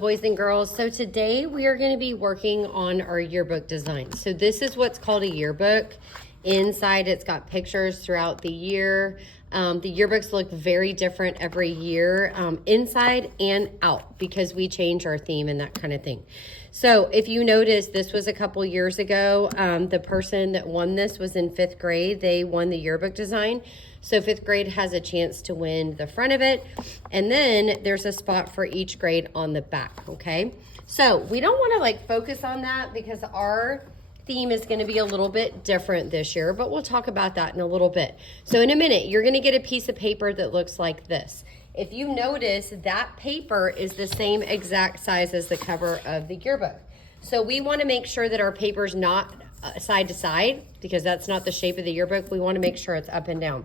Boys and girls, so today we are going to be working on our yearbook design. So this is what's called a yearbook. Inside it's got pictures throughout the year. The yearbooks look very different every year, inside and out, because we change our theme and that kind of thing. So if you notice, this was a couple years ago. The person that won this was in 5th grade. They won the yearbook design. So 5th grade has a chance to win the front of it. And then there's a spot for each grade on the back, okay? So we don't want to like focus on that because our theme is going to be a little bit different this year, but we'll talk about that in a little bit. So in a minute, you're going to get a piece of paper that looks like this. If you notice, that paper is the same exact size as the cover of the yearbook. So we want to make sure that our paper's not side to side, because that's not the shape of the yearbook. We want to make sure it's up and down.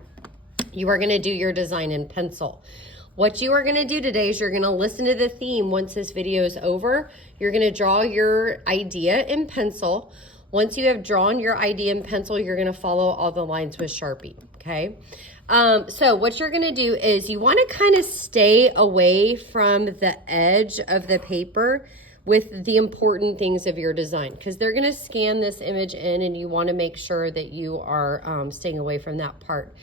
You are going to do your design in pencil. What you are going to do today is you're going to listen to the theme once this video is over. You're going to draw your idea in pencil. Once you have drawn your idea in pencil, you're going to follow all the lines with Sharpie, okay? So what you're going to do is you want to kind of stay away from the edge of the paper with the important things of your design, because they're going to scan this image in and you want to make sure that you are staying away from that part.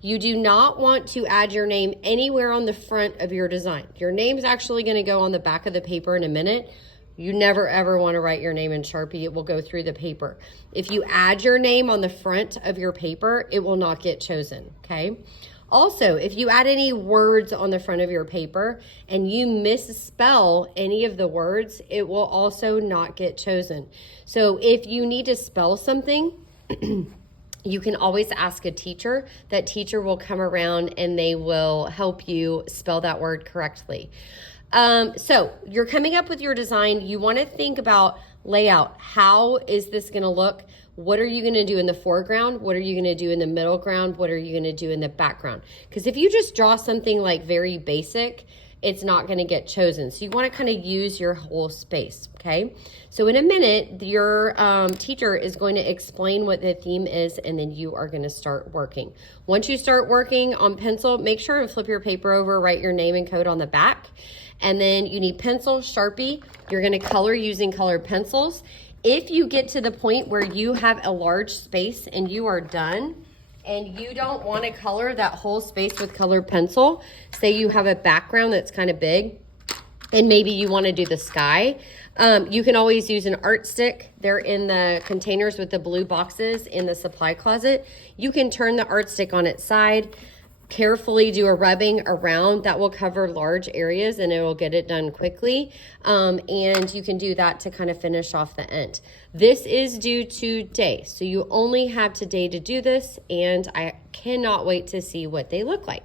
You do not want to add your name anywhere on the front of your design. Your name's actually going to go on the back of the paper in a minute. You never ever want to write your name in Sharpie. It will go through the paper. If you add your name on the front of your paper, it will not get chosen, okay? Also, if you add any words on the front of your paper and you misspell any of the words, it will also not get chosen. So if you need to spell something, you can always ask a teacher. That teacher will come around and they will help you spell that word correctly. So you're coming up with your design. You want to think about layout. How is this going to look? What are you going to do in the foreground? What are you going to do in the middle ground? What are you going to do in the background? Because if you just draw something like very basic, it's not going to get chosen. So you want to kind of use your whole space, okay? So in a minute, your teacher is going to explain what the theme is, and then you are going to start working. Once you start working on pencil, make sure to flip your paper over, write your name and code on the back. And then you need pencil, Sharpie. You're going to color using colored pencils. If you get to the point where you have a large space and you are done, and you don't want to color that whole space with colored pencil, say you have a background that's kind of big, and maybe you want to do the sky, you can always use an art stick. They're in the containers with the blue boxes in the supply closet. You can turn the art stick on its side, carefully do a rubbing around. That will cover large areas and it will get it done quickly. And you can do that to kind of finish off the end. This is due today, so you only have today to do this, and I cannot wait to see what they look like.